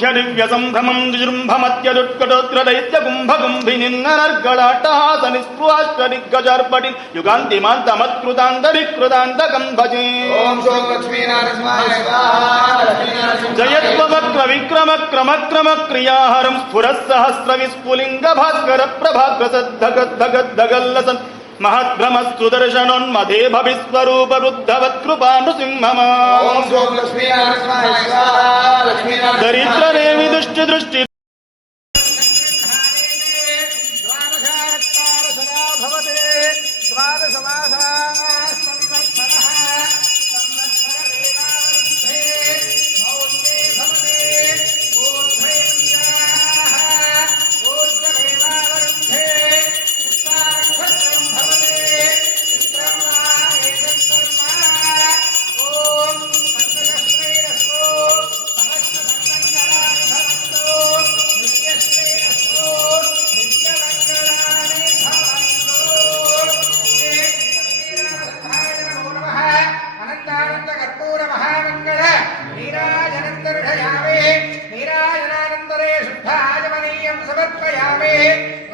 ಮುಖ್ಯ ದಿವ್ಯ ಸಂಭ್ರಮಂ ಜೃಂಭಮತ್ಯದುತ್ಕಟೋತ್ರ ದೈತ್ಯ ಕುಂಭಗುಂಭಿನಿನ್ನರ್ಗಳಾಟಹಾಸ ನಿಸ್ಪೃಹಾಷ್ಟ ದಿಗ್ಗಜಾರ್ಪಟಿ ಯುಗಾಂತಿಮಾಂತಮತ್ಕೃತಾಂತರಿಕೃತಾಂತಕಂ ಭಜೆ. ಓಂ ಶೋಂ ಲಕ್ಷ್ಮೀ ನರಸಿಂಹಾಯ ಜಯತ್ವ ವಕ್ರ ವಿಕ್ರಮ ಕ್ರಮ ಕ್ರಮ ಕ್ರಿಯಾಹರಂ ಸ್ಫುರ ಸಹಸ್ರ ವಿಸ್ಫುಲಿಂಗ ಭಾಸ್ಕರ ಪ್ರಭಾಕೃಸದ್ದಗದ್ದಗದ್ದಗಲ್ಲಸನ್ ಮಹದ್ಭ್ರಮಸ್ತು ದರ್ಶನೋನ್ಮಧೇ ಭವಿಸ್ವರೂಪ ವೃದ್ಧವತ್ ಕೃಪಾ ನೃಸಿಂಹಮ. ಓಂ ಶೋಂ ಲಕ್ಷ್ಮೀ ನರಸಿಂಹಾಯ ಲಕ್ಷ್ಮೀ ದರಿದ್ರ ದೇವಿ ದೃಷ್ಟಿ ದೃಷ್ಟಿ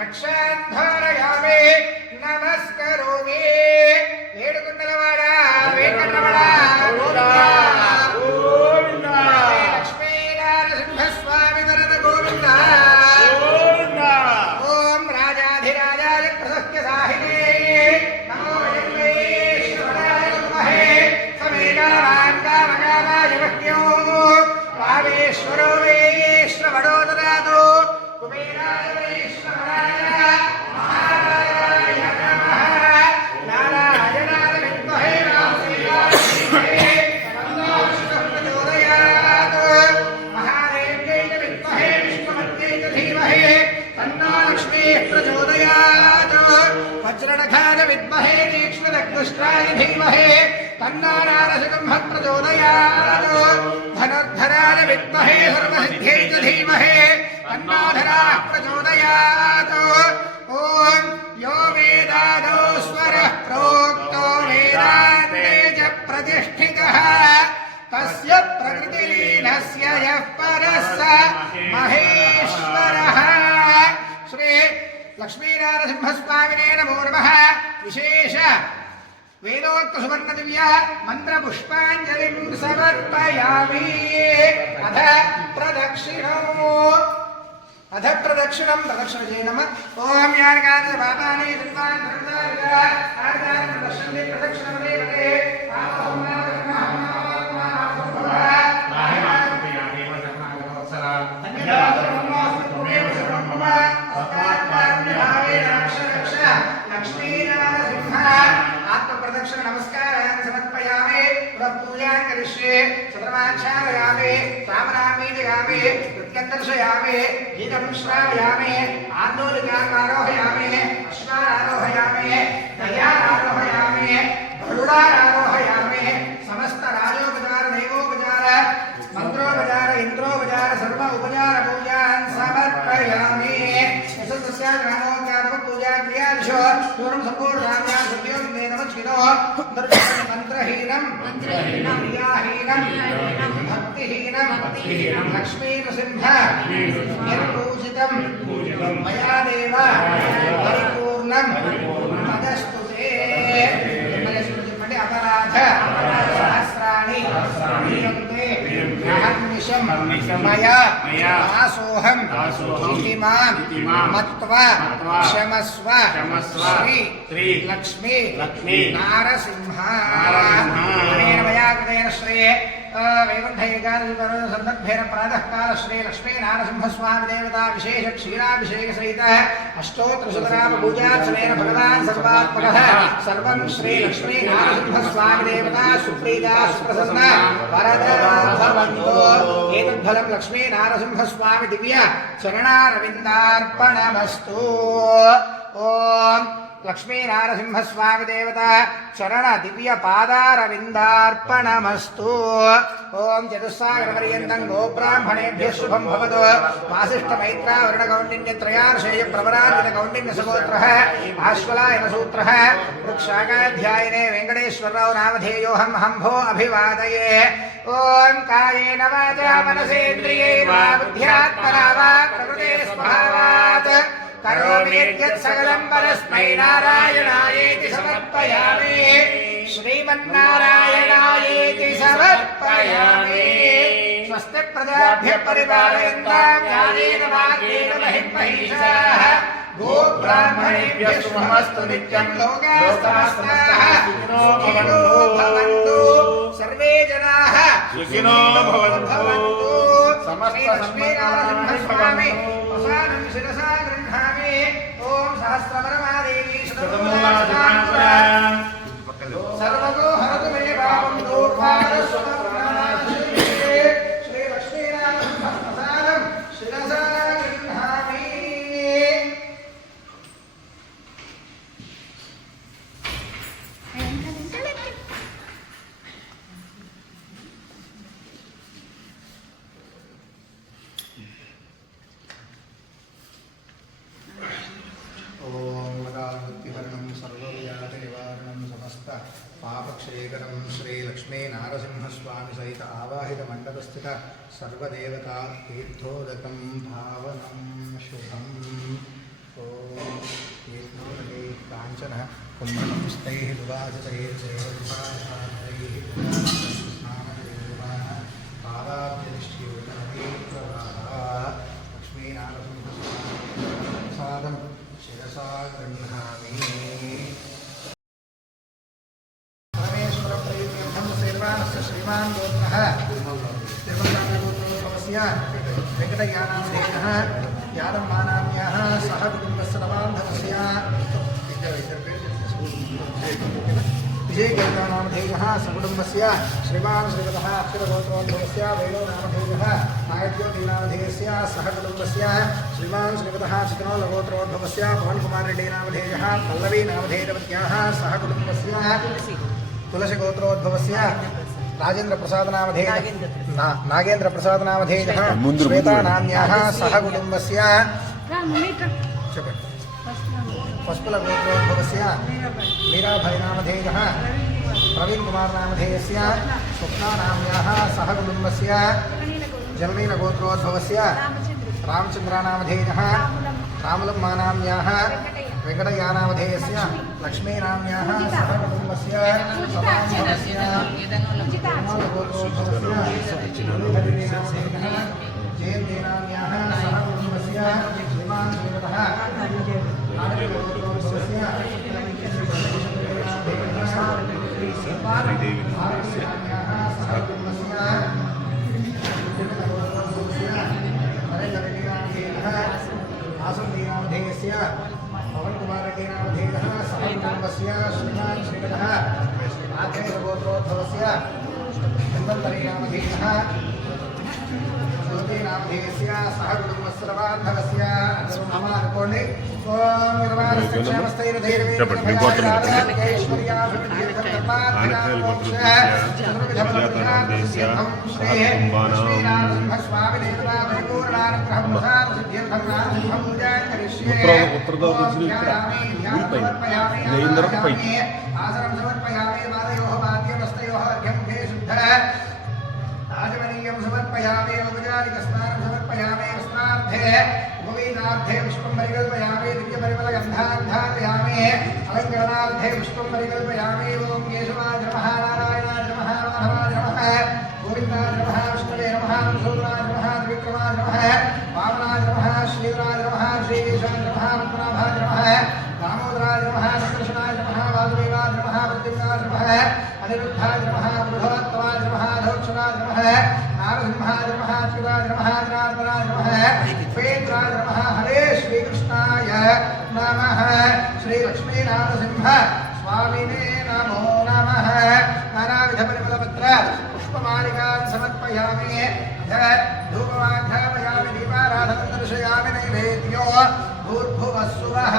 రక్షాంధారయామే నమస్కరోమి. ఏడుకుండలవాడ వెంకటరమణ గోవింద లక్ష్మీనారసింహస్వామి వరద గోవింద. ఓం రాజాధిరాజాయ ప్రసఖ్య సాహినే నమో వెంకటేశ్వరాయ నమః. సమేకామాన్ కామకామాయ మహ్యో రామేశ్వరో వేశ్వవడో దదాతు కుబేరాయ వజ్రనఖాయ విద్మహే తీక్ష్ణదగ్ధుష్ట్రాయ ధీమహి తన్నో నారసింహ ప్రచోదయాత్. ధనుర్ధరాయ విద్మహే సర్వసిద్ధ్యై చ ధీమహి తన్నో ధరాః ప్రచోదయాత్. ఓం యో వేదాదో స్వరః ప్రోక్తో వేదాంతే చ ప్రతిష్ఠితః తస్య ప్రకృతిలీనస్య యః పరః స మహేశ్వరః. శ్రీ లక్ష్మీనారసింహస్వామినే నమో నమః. విశేష వేదోక్త సువర్ణ దివ్య మంత్ర పుష్పాంజలిం సమర్పయామి. అధ ప్రదక్షిణం ప్రదక్షిణ చేయనమ. ఓం యాగాద పాపాని దివాన్ ప్రదక్షిణే ప్రదక్షిణమే వదే ఆత్మప్రదక్షిణ నమస్కారాన్ని సమర్పయామి. పూజాం కరిష్యే. చంద్రమాఛాదయామి రామనామీదయామి నృత్యందర్శయామి గీతం శ్రావయామి ఆందోళికారోహయామి అశ్వారోహయామి దయారోహయామి గరుడారోహయామి. సమస్త రాజోపచార దైవోపచార మంత్రోపచార ఇంద్రోపచార సర్వ ఉపచార పూజాన్ సమర్పయామి. పూజా క్రియాదిశో పూర్వం సంపూర్ణాభ్యాం సత్యం నమస్కృతో మంత్రహీనం క్రియాహీనం భక్తిహీనం లక్ష్మీ నృసింహ నిర్పూజితం మయా దేవ పరిపూర్ణం తదస్తుతే. అపరాధ సహస్రాణి క్రియంతే అహర్నిశం మయా దాసోహం ఇతి మాం మత్వా క్షమస్వ శ్రీ లక్ష్మీ నారసింహ. మయా కృతేన శ్రేయ వైకుంఠ ఏకాదశి సందర్భేన ప్రాతఃకాల శ్రీ లక్ష్మీ నారసింహస్వామి దేవతా విశేష క్షీరాభిషేక సహిత అష్టోత్తరశతనామ పూజార్చనేన భగవాన్ సర్వాత్మకః సర్వం శ్రీ లక్ష్మీ నారసింహస్వామి దేవతా సుప్రీతా సుప్రసన్న వరదో భవంతు. ఏతద్ఫలం లక్ష్మీ నారసింహస్వామి దివ్య చరణారవిందార్పణమస్తు. ఓం లక్ష్మీ నారసింహస్వామి దేవత చరణ దివ్య పాదారవిందార్పణమస్తు. ఓం చతుస్సాగరపర్యంతం గోబ్రాహ్మణేభ్యః శుభం భవతు. వాసిష్ఠ మైత్ర వరుణ కౌండిన్య త్రయార్షేయ ప్రవరాన్విత కౌండిన్య సగోత్రః ఆశ్వలాయన సూత్రః వృక్షాకాధ్యాయనే వెంకటేశ్వరరావు నామధేయోహం హంభో అభివాదయే. ఓం కాయేన వాచా మనసేంద్రియైర్ वा बुद्ध्यात्मना वा प्रकृतेस्वभावात् करोमि यत् सकलं परस्मै नारायणायेति समर्पयामि श्रीमन्नारायणायेति समर्पयामि स्वस्ति प्रजाभ्यः परिपालयन्तां न्यायेन मार्गेण महिषाः गोब्राह्मणेभ्यः शुभमस्तु नित्यं लोकाः समस्ताः सुखिनो भवन्तु सर्वे जनाः सुखिनो भवन्तु समस्त लक्ष्मीनारायणस्वामी प्रसादं शिरसा गृह्णामि ॐ सहस्रवरमादेवी सर्वतो हरतु मे पापं दूर्वारस्वप्नाश्री श्री लक्ष्मीनारायणप्रसादं शिरसा गृह्णामि पापक्षेकरं श्रीलक्ष्मी नारसिंहस्वामी सहित आवाहित मंडपस्थित सर्वदेवता तीर्थोदकं भावनं शुभम् ॐ तीर्थोदके काञ्चन कुम्भनपुस्तैः दुवासितैर्जयोद्भासैः स्नानदेवाः पादाब्जनिष्ठ्योतनतीर्थवाः लक्ष्मीनारसिंहस्वामी प्रसादं शिरसा गृह्णामि श्रीमान गोत्रः तिरुमलागोत्रोद्भवस्य वेङ्कटयानामधेयः यादम्मानाम्याः सह कुटुम्बस्य नवान्धवस्य विजयकेतनामधेयः सकुटुम्बस्य श्रीमान् श्रीवतः अक्षरगोत्रोद्भवस्य वेणुनामधेयः नायज्योतिनामधेयस्य सह कुटुम्बस्य श्रीमान् श्रीवतः चितनोलगोत्रोद्भवस्य पवनकुमाररेड्डीनामधेयः पल्लवीनामधेयवत्याः सह कुटुम्बस्य तुलसी गोत्रोद्भवस्य राजेंद्र प्रसाद नामधेय नागेंद्र प्रसाद नामधेय श्वेता नाम्याः सह कुटुम्बस्य पशुपल गोत्रोद्भवस्य मीराभाई नामधेय प्रवीण कुमार नामधेयस्य स्वप्ना नाम्याः सह कुटुम्बस्य जलनील गोत्रोद्भवस्य रामचंद्र नामधेयः रामलम्मा नाम्याः वेङ्कटयानामधेयस्य लक्ष्मीनाम्याः सह कुटुम्बस्य समान्धवस्य जयन्तीनाम्याः सह कुटुम्बस्य श्रीमान् श्रीवतः आनन्दगोत्रोद्भवस्य सह कुटुम्बस्य आसन्दीनामधेयस्य पवनकुमाररेड्डीनामधेयः सह कुटुम्बस्य श्रीमान् श्रीवतः आत्रेयगोत्रोद्भवस्य धन्वन्तरीनामधेयः ज्योतिनामधेयस्य सह कुटुम्बस्य नवान्धवस्य मम अनुकोण्डि ॐ निर्वाणस्य आसनं समर्पयामि मादयोः वाद्यमस्तयोः अर्घ्यमुखे शुद्धः आचमनीयं समर्पयामि औपचारिकस्नानं समर्पयामि स्नार्थे उपवीतार्थे पुष्पं परिकल्पयामि दिव्यपरिमलगन्धान् धारयामि अलङ्करणार्थे पुष्पं परिकल्पयामि ॐ केशवाय नमः नारायणाय नमः माधवाय नमः गोविन्दाय नमः विष्णवे नमः मधुसूदनाय नमः त्रिविक्रमाय नमः वामनाय नमः श्रीधराय नमः श्रीकेशाय नमः पद्मनाभाय नमः दामोदराय नमः संकर्षणाय नमः वासुदेवाय नमः प्रद्युम्नाय नमः अनिरुद्धाय नमः बृहत्तमाय नमः अधोक्षणाय नमः नारसिंहाय नमः अच्युताय नमः जनार्दनाय नमः उपेन्द्राय नमः हरे श्रीकृष्णाय नमः श्रीलक्ष्मीनारसिंह स्वामिने नमो नमः नानाविधपरिमलपत्र पुष्पमालिकान् समर्पयामि धूपमाघ्रापयामि दीपाराधनं दर्शयामि नैवेद्यो भूर्भुवः सुवः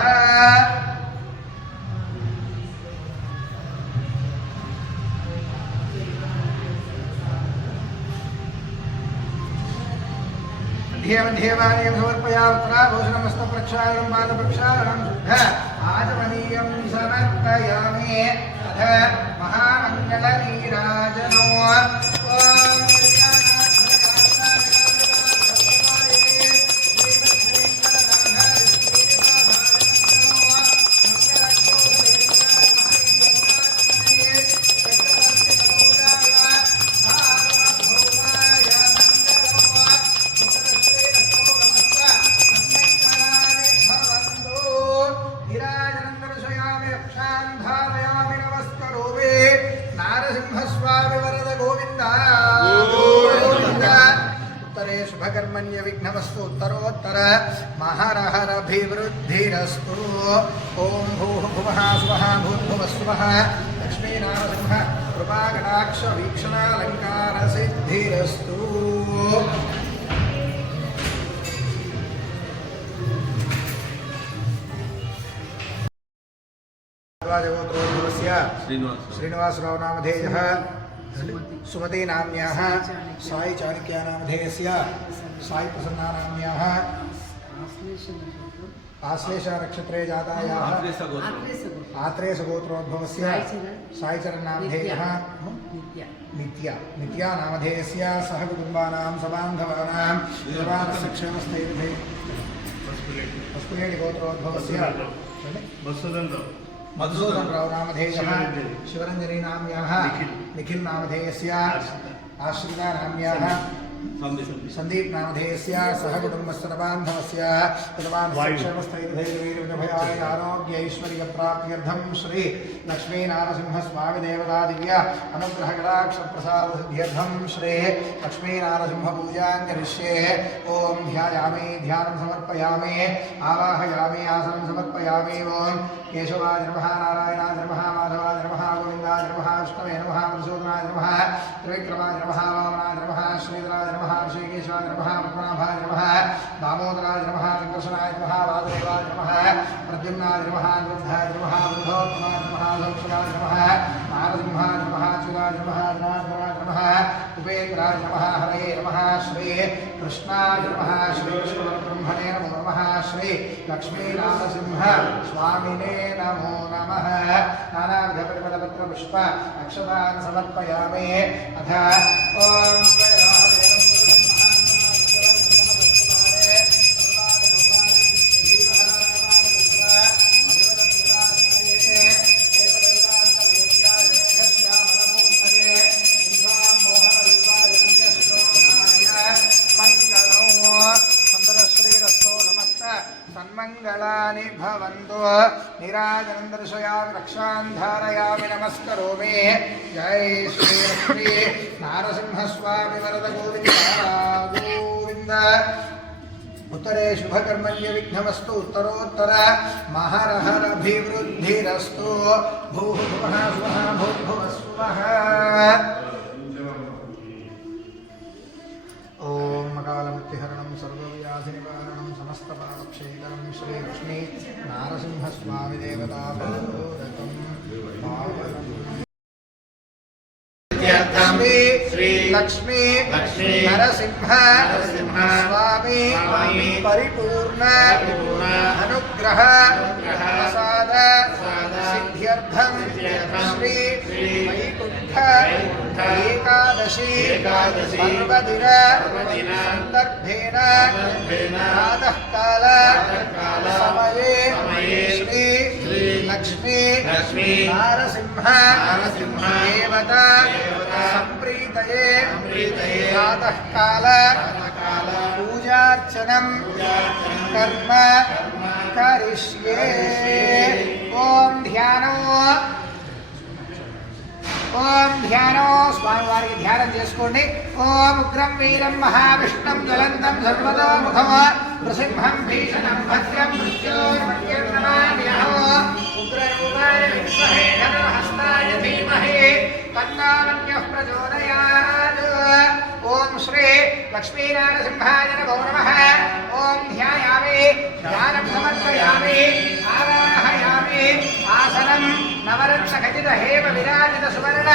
ध्येवानीयं समर्पयामि हस्तप्रक्षालनं पादप्रक्षालनं शुद्ध आचमनीयं समर्पयामि अथ महामङ्गलनीराजनो उत्तरे शुभकर्मण्य विघ्नमस्तु उत्तरोत्तर महरहरभिवृद्धिरस्तु ओम भूः भुवः स्वः भूर्भुवः स्वः लक्ष्मीनारसिंह कृपाकटाक्ष वीक्षणालंकार सिद्धिरस्तु श्रीनिवासराव नामधेयः सुमती नाम्याः साई चाणक्य नामधेयस्य साई प्रसन्ना नाम्याः आश्लेष नक्षत्रे जातायाः आत्रेय गोत्रोद्भवस्य साईचरण नामधेयः नित्या नामधेयस्य सह कुटुम्बानां सबान्धवानां सर्वार्थक्षेमस्थैर्भे पस्पुलेटि गोत्रोद्भवस्य मधुसूदन राव नामधेयः शिवरंजनी नाम्याः निखिल नामधेयस्य आश्रिता नाम्याः संदीप नामधेयस्य सह कुटुम्बस्य बान्धवस्य कृतवान्क्षेमस्थैर्भैर्भयाय आरोग्य ऐश्वर्य प्राप्त्यर्थं श्री लक्ष्मी नारसिंह स्वामी देवता दिव्य अनुग्रह कटाक्ष प्रसाद सिद्ध्यर्थं श्री लक्ष्मी नारसिंह पूजां करिष्ये ओम ध्यायामि ध्यानं समर्पयामि आवाहयामि आसनं समर्पयामि ओम केशवाय नमः नारायणाय नमः माधवाय नमः गोविन्दाय नमः विष्णवे नमः मधुसूदनाय नमः त्रिविक्रमाय नमः वामनाय नमः श्रीधराय नमः ऋषिकेशाय नमः पद्मनाभाय नमः दामोदराय नमः संकर्षणाय नमः वासुदेवाय नमः प्रद्युम्नाय नमः अनिरुद्धाय नमः बुद्धोत्तमाय नमः सौक्षराय नमः नारसिंहाय नमः अच्युताय नमः जनार्दनाय नमः उपेन्द्राय नमः हरये नमः श्री कृष्णाय नमः श्री कृष्णपरब्रह्मणे नमो नमः श्री लक्ष्मीनारसिंह स्वामिने नमो नमः नानाविधपरिमलपत्रपुष्प अक्षतान् समर्पयामि अथ ओम सन्मंगलानि भवन्तु निराजनं दर्शयामि रक्षान् धारयामि नमस्करोमि जय श्री लक्ष्मी नारसिंह स्वामी वरद गोविंद गोविंद उत्तरे शुभकर्मण्य विघ्नमस्तु उत्तरोत्तर महरहरभिवृद्धिरस्तु भूः भुवः स्वः भूर्भुवः स्वः ओम मकालमृत्युहरणं सर्वव्याधिनिवारणं समस्तपापक्षेकरं श्रीलक्ष्मी नारसिंहस्वामी देवता पादोदकं श्री लक्ष्मी नरसिंह स्वामी परिपूर्ण अनुग्रह प्रसाद सिद्ध्यर्थं श्री वैकुंठ एकादशी पर्वदिन संदर्भेन प्रातः काल समये श्री लक्ष्मी नारसिंह देवता संप्रीतये प्रातः काल पूजार्चनं कर्म करिष्ये ओम ध्यानो स्वामिवाరికి ధ్యానం చేసుకోండి ఓం ఉగ్రం వీరం మహావిష్ణుం జ్వలంతం సర్వతోముఖం నృసింహం భీషణం భద్రం మృత్యోర్మృత్యుం నమామ్యహం ఉగ్రరూపాయ విద్మహే ధనుర్హస్తాయ ధీమహి తన్నోన్యః ప్రచోదయాత్ ఓం శ్రీ లక్ష్మీనారసింహాయ నమో నమః ఓం ధ్యాయామి ధ్యానం సమర్పయామి ఆవాహయామి ఆసనం नवरत्नखचित हेम विराजित सुवर्ण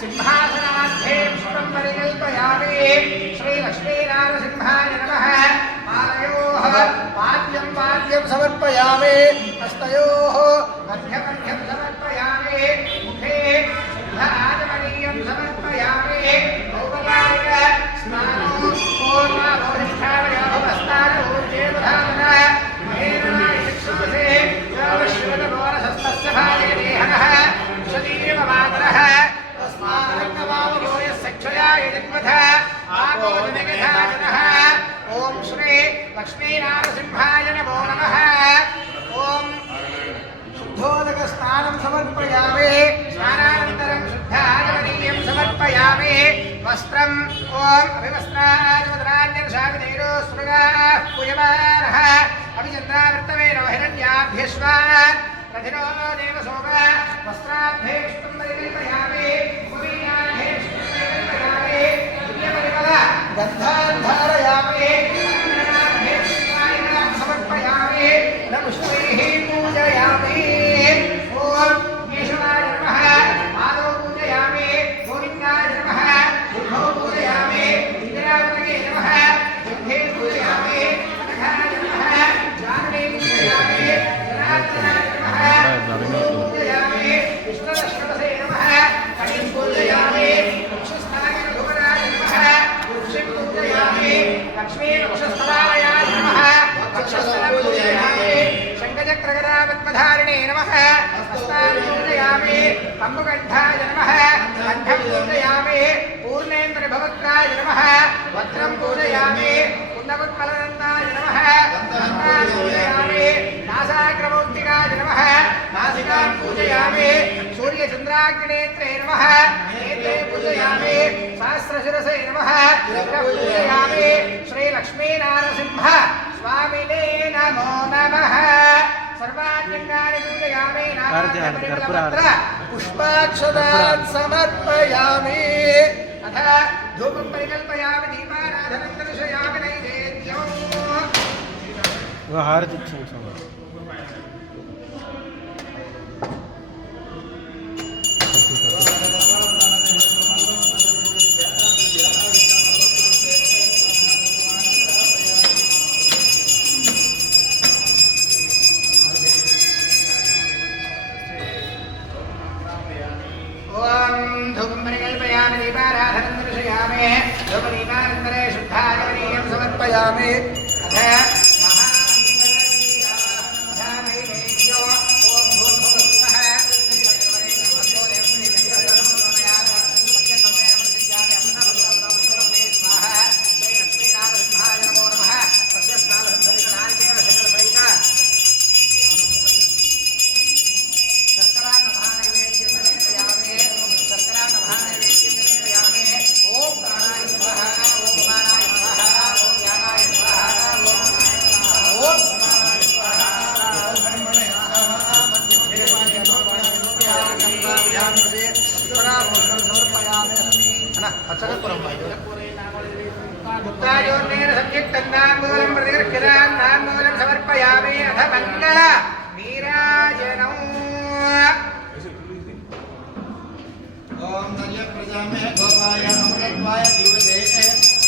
सिंहासनार्थे पुष्पं परिकल्पयामि श्री लक्ष्मीनारसिंहाय नमः मालयोः पाद्यं समर्पयामि हस्तयोः मध्यमध्यं समर्पयामि मुखे शुद्धाचमनीयं समर्पयामि औपचारिक स्नानो पूर्वाभोधिष्ठावयोस्तानूर्जेवधारण मेनाय शिक्षुषे यावश्यवतमोरसस्तस्य भाजयदेहनः सुदीर्घ मातरः तस्मारङ्गवामभूयस्सक्षया यजन्मथ आगोजनगधाजनः ॐ श्री लक्ष्मीनारसिंहाय नमो नमः ॐ शुद्धोदकस्नानं समर्पयामि स्नानानन्तरं शुद्धाचमनीयं समर्पयामि वस्त्रम् ॐ अभिवस्त्राणि स्मृगाः पूयमानः अभिचन्द्रावर्तमेन हिरण्याभ्यश्वान् रथिनो देवसोम वस्त्राभ्ये विष्णुं परिकल्पयामि उपवीणाभ्ये विष्णुं परिकल्पयामि दिव्यपरिमल गन्धान् धारयामि समर्पयामि न पुष्पैः पूजयामि ॐ केशवाय नमः पादौ पूजयामि गोविन्दाय नमः बुद्धौ पूजयामि इन्द्रावतये नमः सिद्धे पूजयामि अनघाय नमः जानवे पूजयामि जनार्दनाय नमः पूजयामि विष्णुदशरथे नमः कटिं पूजयामि वक्षस्थाय धुवनाय नमः वृक्षं पूजयामि लक्ष्मी वक्षस्थलाय नमः वक्षस्थलं पूजयामि शङ्खचक्रगदापद्मधारिणे नमः हस्तान् पूजयामि अम्बुकण्ठाय नमः कण्ठं पूजयामि पूर्णेन्द्रभवक्त्राय नमः वक्त्रं पूजयामि कुन्दकुत्मलनन्दाय नमः दन्तान् पूजयामि नासाग्रमौक्तिकाय नमः नासिकां पूजयामि सूर्यचन्द्राग्निनेत्रे नमः नेत्रे पूजयामि सहस्रशिरसे नमः पूजयामि श्रीलक्ष्मीनारसिंह स्वामिने नमो नमः सर्वाण्यङ्गानि पूजयामि नानापरिमलपत्र पुष्पाक्षतान् समर्पयामि अथ धूपं परिकल्पयामि दीपाराधनं दर्शयामि नैवेद्यम् धूपं परिकल्पयामि दीपाराधनं दर्शयामि धूपदीपानन्तरे शुद्धाचमनीयं समर्पयामि अथ महामङ्गलक्रियाधानैवेद्यो ॐ भूर्भुवस्सुवः श्रीलक्ष्मीनारसिंहाय नमो नमः मुक्तायोर्नेन संयुक्तन्नाम्बूलं प्रतिगृह्यतान्नाम्बूलं समर्पयामि अथ मङ्गल नीराजनौ ॐ नल्य प्रजामे गोपाय अमृतत्वाय जीवते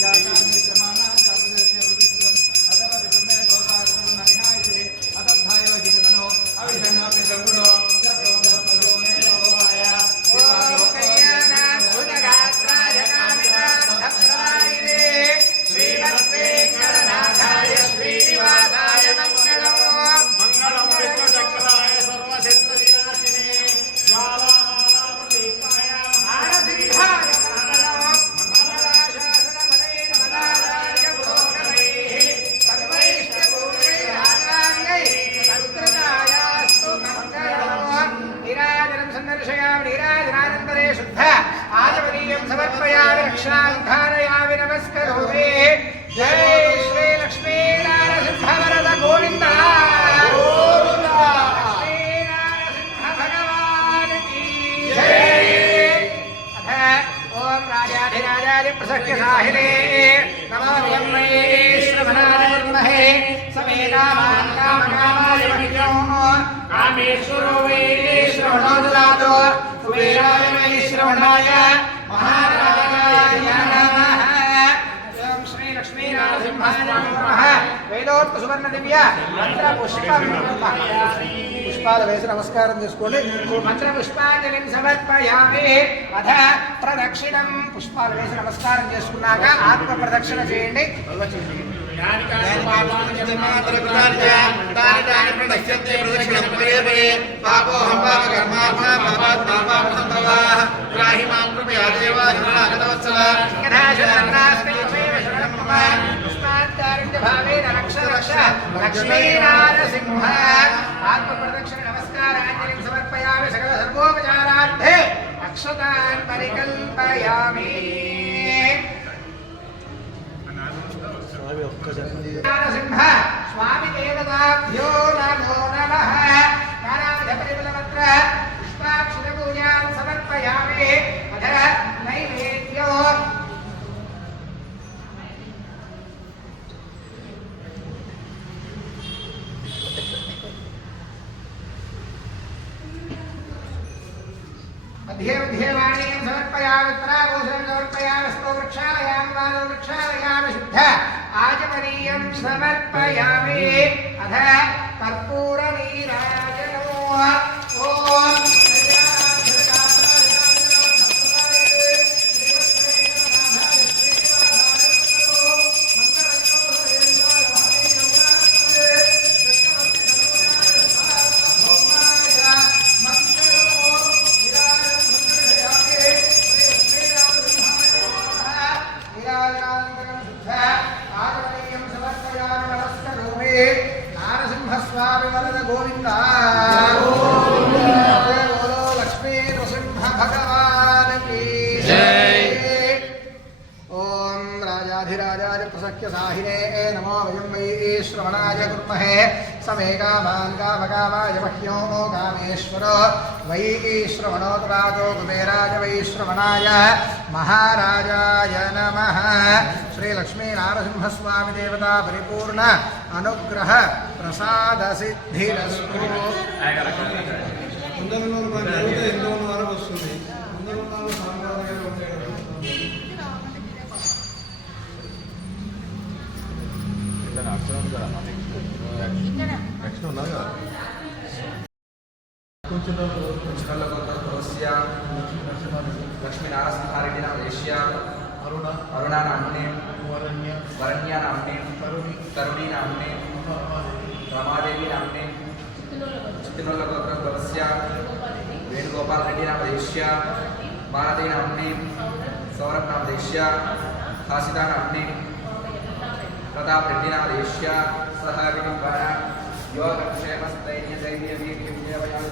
जातानि समाना चामृतस्य वृद्धं अथवा विदमे गोपायं नविहायते अतद्धायो हितनो अविषणापि सर्वणो चक्रो प्रजोने गोपाय ॐ कल्याणात् भुजगात्राय कामिनार्थप्रदायिने श्रीमद्वेङ्कटनाथाय श्रीनिवासाय मङ्गलम् मङ्गलं विश्वचक्राय सर्वशत्रुविनाशिने ज्वालामालाप्रदीपाय मानसिंहाय मङ्गलम् मङ्गलाशासनपदैर्मदाचार्य पुरोगमैः सर्वैष्टभूतैराचार्यै संस्कृतायास्तु मङ्गलम् नीराजनं सन्दर्शयामि नीराजनानन्तरे शुद्ध आचमनीयं समर्पयामि रक्षां धारयामि नमस्करोमि जय श्री लक्ष्मीनारसिंह वरद गोविन्द लक्ष्मीनारसिंह भगवान् की जय अथ ॐ राजाधिराजाय प्रसह्य साहिने नमो यम्मे श्रवणाय विद्महे समेनामान् कामकामाय मह्यं कामेश्वरो वै श्रवणो ददातु कुबेराय वै श्रवणाय महाराजाय नमः ॐ श्री लक्ष्मीनारसिंहाय नमः వేదోక్త సువర్ణ దివ్య మంత్ర పుష్పాలు వేసి నమస్కారం చేసుకోండి మంత్ర పుష్పాంజలిని సమర్పయామి అథ ప్రదక్షిణం పుష్పాలు వేసి నమస్కారం చేసుకున్నాక ఆత్మ ప్రదక్షిణ చేయండి లక్ష్మీనారసింహ ఆత్మ ప్రదక్షిణ నమస్కారాంజలిం సమర్పయామి సకల సర్వోపచారార్థే అక్షతాన్ పరికల్పయామి నరసింహ స్వామి దేవతాభ్యో నమో నమః నానావిధపరిమళపత్ర పుష్పాక్షర పూజాం సమర్పయామి అథ నైవేద్యో ध्येवाणीं समर्पयामि उत्तराभूषणं समर्पयामि स्तोवृक्षालयामि बालवृक्षालयामि शुद्ध आचमनीयं समर्पयामि अथ कर्पूरनीराजनो ॐ स्वामी वरद गोविंदा बोलो लक्ष्मी नृसिंह भगवान की जय। ओम राजाधिराजाय प्रसख्य साहिने नमो वयं वै श्रवणाय कुर्महे समेका कामकामाय मह्यो कामेश्वरो वै श्रवणोतराजो कुबेराय वै श्रवणाय महाराजाय नमः। श्री लक्ष्मी नारसिंह स्वामी देवता परिपूर्ण अनुग्रह प्रसाद सिद्धिरस्तु। लक्ष्मी नारसिंहारेड्डी नाम देश्या अरुणा नामने वरण्या नामने तरुणी नामने रमादेवी नामने चित्तनोल्लगोत्रस्य वेणुगोपाल रेड्डी नाम देश्या मालती नामने सौरभ नाम देश्या हासिता नामने प्रताप रेड्डी नाम देश्या सह विनिर्वाण योगक्षेमस्थैर्य दैर्य वीर्य विजयवयान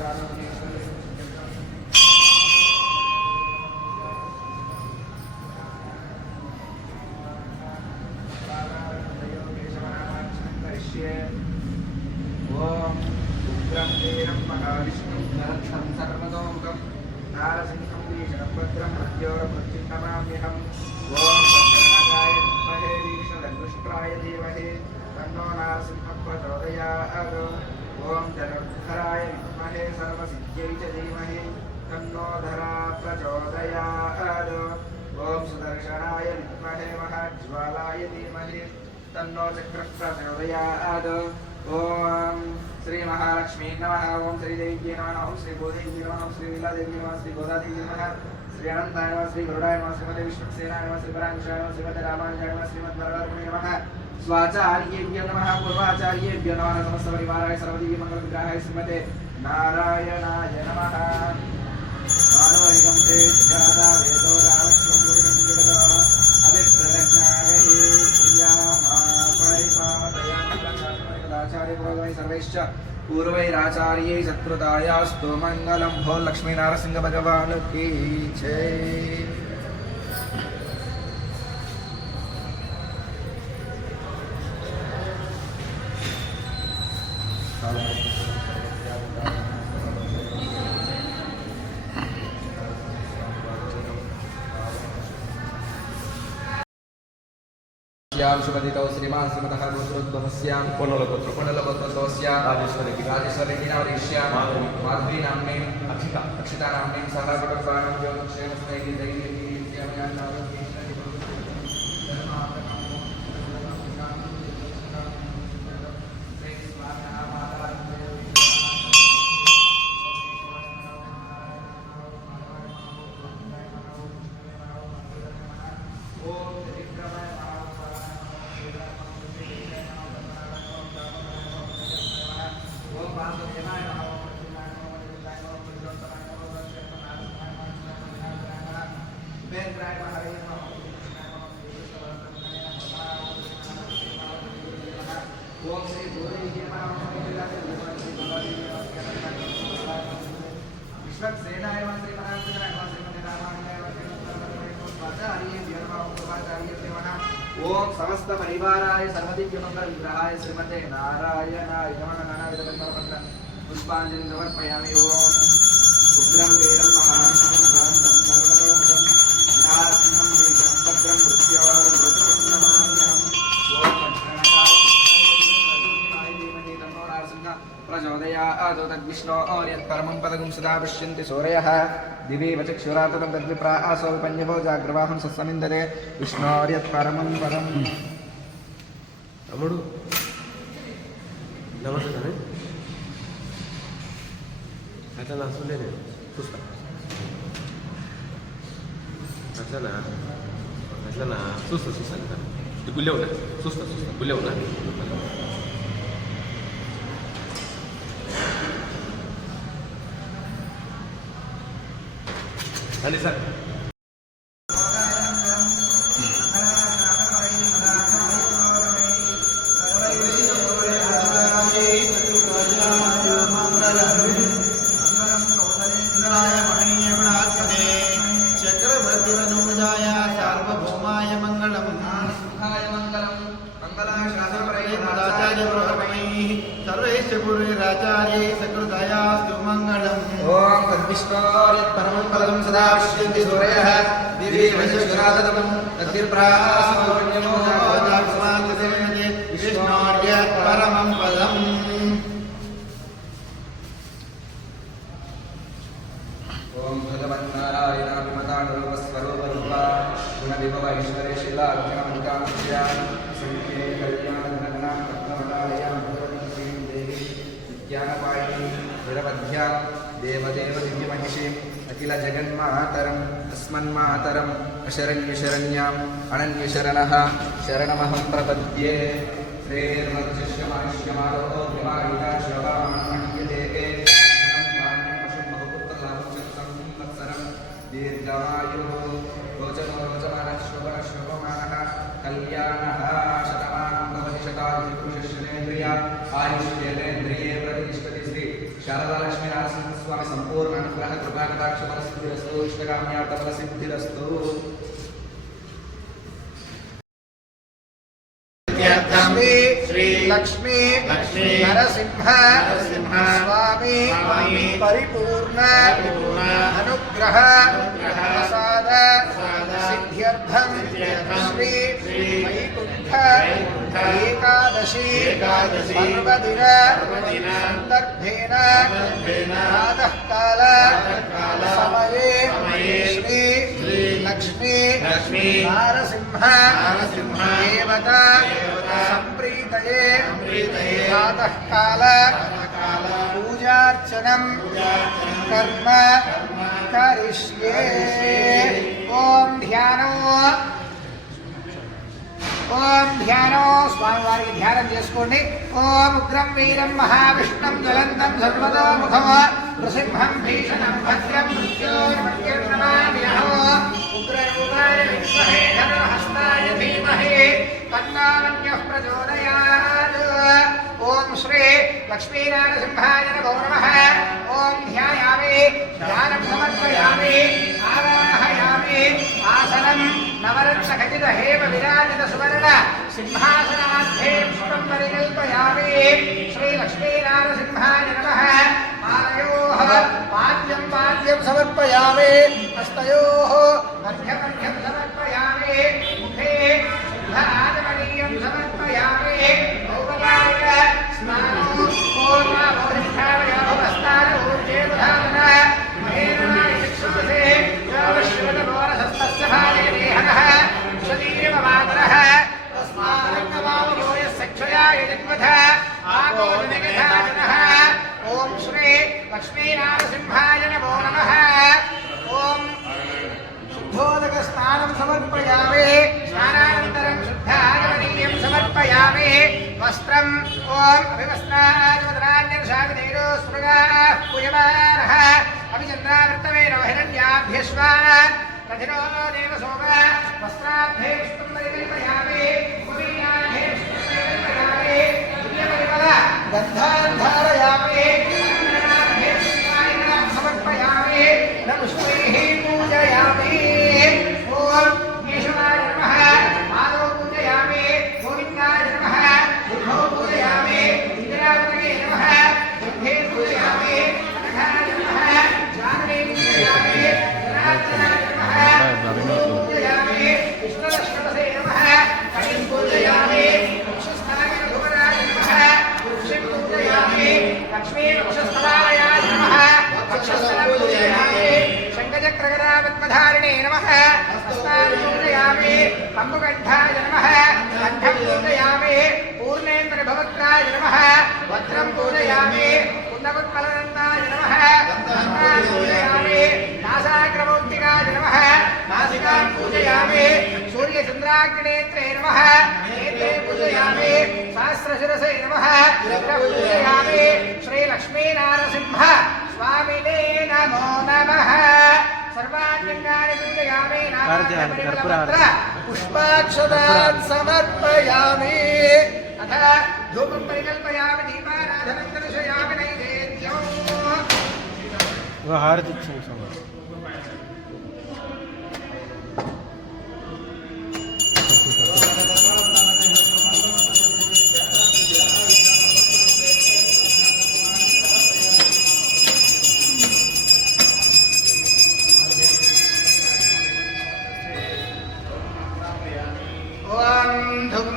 ओम उग्रं वीरं महाविष्णुं नरक्षं सर्वतोमुखं नारसिंहं भीषणभद्रं मृत्योर्मृत्युर्नमाम्यहम्। ओम भद्रनाथाय विद्महे भीषणदंष्ट्राय धीमहि तन्नो नारसिंहः प्रचोदयात्। ओम धनुर्धराय विद्महे सर्वसिद्ध्यै च धीमहि तन्नो धरा प्रचोदयात्। ओम सुदर्शनाय विद्महे महाज्वालाय धीमहि तन्नो चक्रः प्रचोदयात्। ओम श्री महालक्ष्मी नमः। ओम श्री देवी नमः। ओम श्री गोदेवी नमः। ओम श्री लीलादेवी नमः। श्री गोदादेवी नमः। श्री अनंताय नमः। श्री गरुडाय नमः। श्रीमते विष्णुसेनाय नमः। श्री परांकुशाय नमः। श्रीमते रामानुजाय नमः। श्रीमद्वरदात्मने नमः। स्वाचार्येभ्यो नमः। पूर्वाचार्येभ्यो नमः। समस्त परिवाराय सर्वदिव्य मंगल विग्रहाय श्रीमते नारायणाय नमः। मानवहिकं ते ध्याता वेदो रामश्रवं गुरुनिर्गतः अभिप्रज्ञाय प्रिया मा परिपादया आचार्य पुरोगमैः सर्वैश्च पूर्वैराचार्यै सत्कृतायास्तु मंगलम। भो लक्ष्मी नारसिंह भगवान की जय। शुभदितौ श्रीमान् श्रीमतः गोत्रोद्भवस्यां पुनलगोत्रस्यां राजेश्वरी नामदेश्यां माधुरी नाम्ने अक्षिता नाम्ने सह कुटुम्बानां योगक्षेमस्थैर्य विश्वक्सेनाय नमः। श्री परांकुशाय नमः। श्रीमते रामानुजाय नमः। श्रीमद्वरदात्मने नमः। स्वाचार्येभ्यो नमः। पूर्वाचार्येभ्यो नमः। ओम समस्त परिवाराय सर्वदिव्यमंगल विग्रहाय श्रीमते नारायणाय नमः नानाविधपरिमलपत्र पुष्पांजलि समर्पयामि। ओम उग्रं वीरं महाविष्णुं भ्रान्तं सर्वतोमुखं नारसिंहं भद्रं मृत्योर्मृत्युर्नमाम्यहम्। ओम भद्रनाथाय धीमहि तन्नो नारसिंहः प्रचोदयात्। तद्विष्णोर्यत्परमं पदगुं सदा पश्यन्ति सूरयः दिवे वचक्षुराततं तद्विप्रा आसो विपन्यवो जाग्रवाहं सत्समिन्दते विष्णोर्यत्परमं पदं। తమ్ముడు నమస్తే అట్లా నా చూడలే నేను చూస్తా అట్లనా అట్లనా చూస్తా గుళ్ళే ఉన్నా చూస్తా గుళ్ళే ఉన్నా అండి సార్ चक्रवर्तिवनोजाय सार्वभौमाय मंगलम सर्वैश्च पूर्वैराचार्यै सकृदयास्तु मंगलम्। ओम तद्विष्णोर्यत्परमं पदं सदा पश्यन्ति सूरयः दिवे वचक्षुराततं तद्विप्रासो विपन्यवो जाग्रवाहं विष्णोर्यत्परमं पदम्। ओम भगवन्नारायणाभिमतानुरूपस्वरूपरूपा गुणविभव ऐश्वर्यशीलाख्यामिकांस्या संख्ये कल्याणधनगणां रत्नवलालयां भगवतीं श्रीं देवीं विज्ञानपायिनीं निरवध्यां देवदेव दिव्यमहिषीम् अखिलजगन्मातरम् अस्मन्मातरम् अशरण्यशरण्याम् अनन्यशरणः शरणमहं प्रपद्ये। श्रेर्मनुष्यमानुष्यमारोग्यमायुधा श्रवामण्यते दीर्घमायुः रोचनो रोचमानः शोभनः शोभमानः कल्याणः शतमानं भवति शतायुः पुरुषश्रेन्द्रिया आयुष्येन्द्रिये प्रतिष्ठति श्री शारदालक्ष्मी नरसिंहस्वामी संपूर्ण अनुग्रह कृपाकटाक्षफलसिद्धिरस्तु इष्टकाम्यार्थफलसिद्धिरस्तु। श्री लक्ष्मी नरसिंह स्वामी परिपूर्ण अनुग्रह प्रसाद सिद्ध्यर्थं श्री वैकुंठ एकादशी पर्वदिन संदर्भेन प्रातःकाल समये श्री लक्ष्मी नारसिंह देवता संप्रीतये प्रातःकाल पूजार्चनं कर्म करिष्ये। ओम ध्यानो स्वामी वाరికి ధ్యానం చేసుకోండి। ఓం ఉగ్రం వీరం మహావిష్ణుం జ్వలంతం సర్వతోముఖం నృసింహం భీషణం భద్రం మృత్యోర్మృత్యుర్నమామ్యహం ఉగ్రరూపాయ విద్మహే ధనుర్హస్తాయ ధీమహి తన్నోన్యః ప్రచోదయాత్। ఓం శ్రీ లక్ష్మీనారసింహాయ నమో నమః। ఓం ధ్యాయామి ధ్యానం సమర్పయామి ఆవాహయామి ఆసనం नवरत्नखचित हेम विराजित सुवर्ण सिंहासनार्थे पुष्पं परिकल्पयामि। श्री लक्ष्मीनारसिंहाय नमः। पादयोः पाद्यं समर्पयामि। हस्तयोः अर्घ्यं समर्पयामि। मुखे शुद्धराजमणीयं समर्पयामि। औपचारिक स्नानो पूर्णबोधिष्ठावयोः ऊर्जेवधारण महेन्द्राय चक्षुषे योगश्रुतबोधस्तस्य भागेदेहनः सुदीर्घमातरः तस्मादङ्गमावयोः सक्षया यजन्मथ आगोजनगधाजनः। ओम श्री लक्ष्मीनारसिंहाय नमो नमः। ओम शुद्धोदक स्नानं समर्पयामि। स्नानानन्तरं शुद्धागमनीयं समर्पयामि। वस्त्रम् ओम अभिवस्त्रान्यर्षाविधेरो स्मृगाः पूयमानः अभिचन्द्रावर्तमेन हिरण्याभ्यश्वान् रथिनो देवसोम वस्त्राभ्ये पुष्पं परिकल्पयामि। कुलीनाभ्ये पुष्पं परिकल्पयामि। दिव्यपरिमल गन्धान् धारयामि। समर्पयामि। पुष्पैः पूजयामि। ओम केशवाय नमः। पादौ पूजयामि। पद्मधारिणे नमः हस्तान् पूजयामि कम्बुकण्ठाय नमः कण्ठं पूजयामि पूर्णेन्द्रभवक्त्राय नमः वक्त्रं पूजयामि कुन्दकुत्मलनन्दाय नमः दन्तान् पूजयामि नासाग्रमौक्तिकाय नमः नासिकां पूजयामि सूर्यचन्द्राग्निनेत्रे नमः नेत्रे पूजयामि सहस्रशिरसे नमः पूजयामि श्रीलक्ष्मीनारसिंह स्वामिने नमो नमः सर्वाण्यङ्गानि पूजयामि नारायणपरिमलपत्र पुष्पाक्षतान् समर्पयामि अथ धूपं परिकल्पयामि दीपाराधनं दर्शयामि नैवेद्यम् హారతి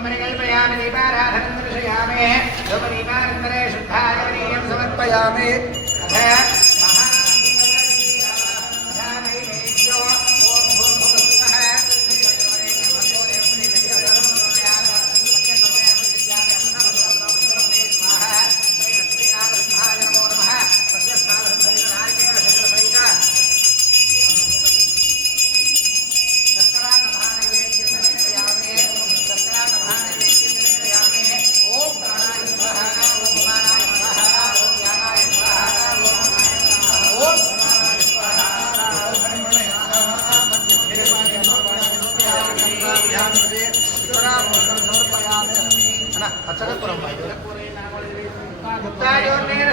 परिकल्पयामि दीपाराधनं दर्शयामि धूपदीपानन्तरे शुद्धाचरणीयं समर्पयामि मुक्तायोर्नेन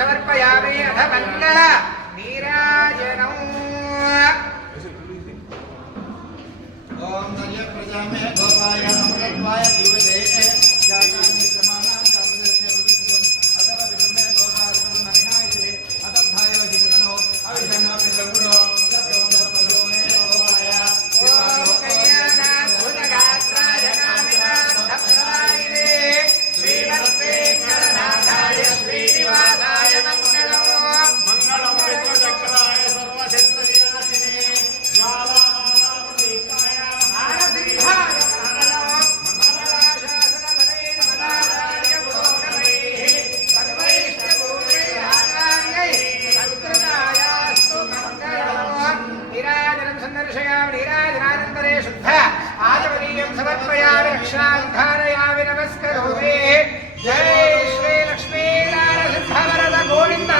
समर्पयामि अथ मंगल नीराजनम् ओम नल्य प्रजामे गोपाय अमृतवाय दिवदे जातानि समाना चामृतस्य वृद्धम् अतः विदमे गोपाय नमिनायते अतभाय हितनो अविधना पितृगुणो सत्वं पदोने गोपाय ओम कल्याणा भुजगात्राय कामिनाथप्रदायिने श्रीमद्वेङ्कटनाथाय श्रीनिवासाय मंगलम् मंगलम विष्णुचक्राय सर्वशस्त्रविनाशिने ज्वालानामदीपाय नारसिंहाय मंगलम् मंगलाशासनपदे नमदाचार्य पुरोगमैः सर्वैष्टभूतैराचार्यैः सत्कृतायास्तु मंगलम् नीराजनं सन्दर्शयामि नीराजनानन्तरे शुद्ध आजवरीयं समर्पयामि रक्षान्धारयामि नमस्करोमि जय श्री लक्ष्मी नारसिंह वरद गोविन्द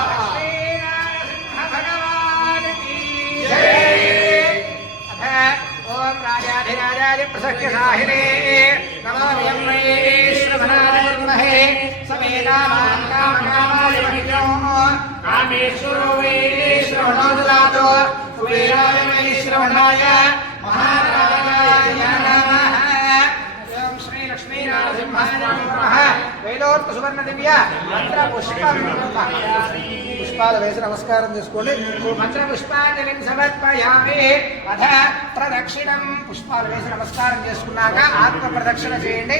लक्ष्मी नारसिंह भगवान् की जय अथ ओम राजाधिराजाय प्रसह्य साहिने नमाम्यं श्रवणाय विद्महे समेधामान् कामकामाय मह्यो कामेश्वरो वै श्रवणो ददातु कुबेराय वै श्रवणाय महाराजाय नमः ओम श्री लक्ष्मी नारसिंहाय नमः వేదోక్త సువర్ణ దివ్య మంత్ర పుష్పం పుష్పాల వేసి నమస్కారం చేసుకోండి మంత్ర పుష్పాంజలిని సమర్పయామి అథ ప్రదక్షిణం పుష్పాలు వేసి నమస్కారం చేసుకున్నాక ఆత్మ ప్రదక్షిణ చేయండి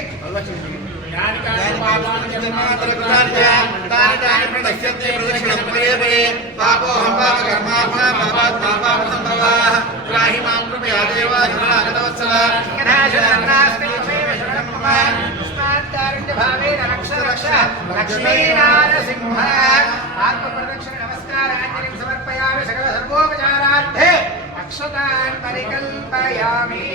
लक्ष्मी नारसिंह आत्म प्रदक्षिण नमस्कारांजलिं समर्पयामि सकल सर्वोपचारार्थे अक्षतान् परिकल्पयामि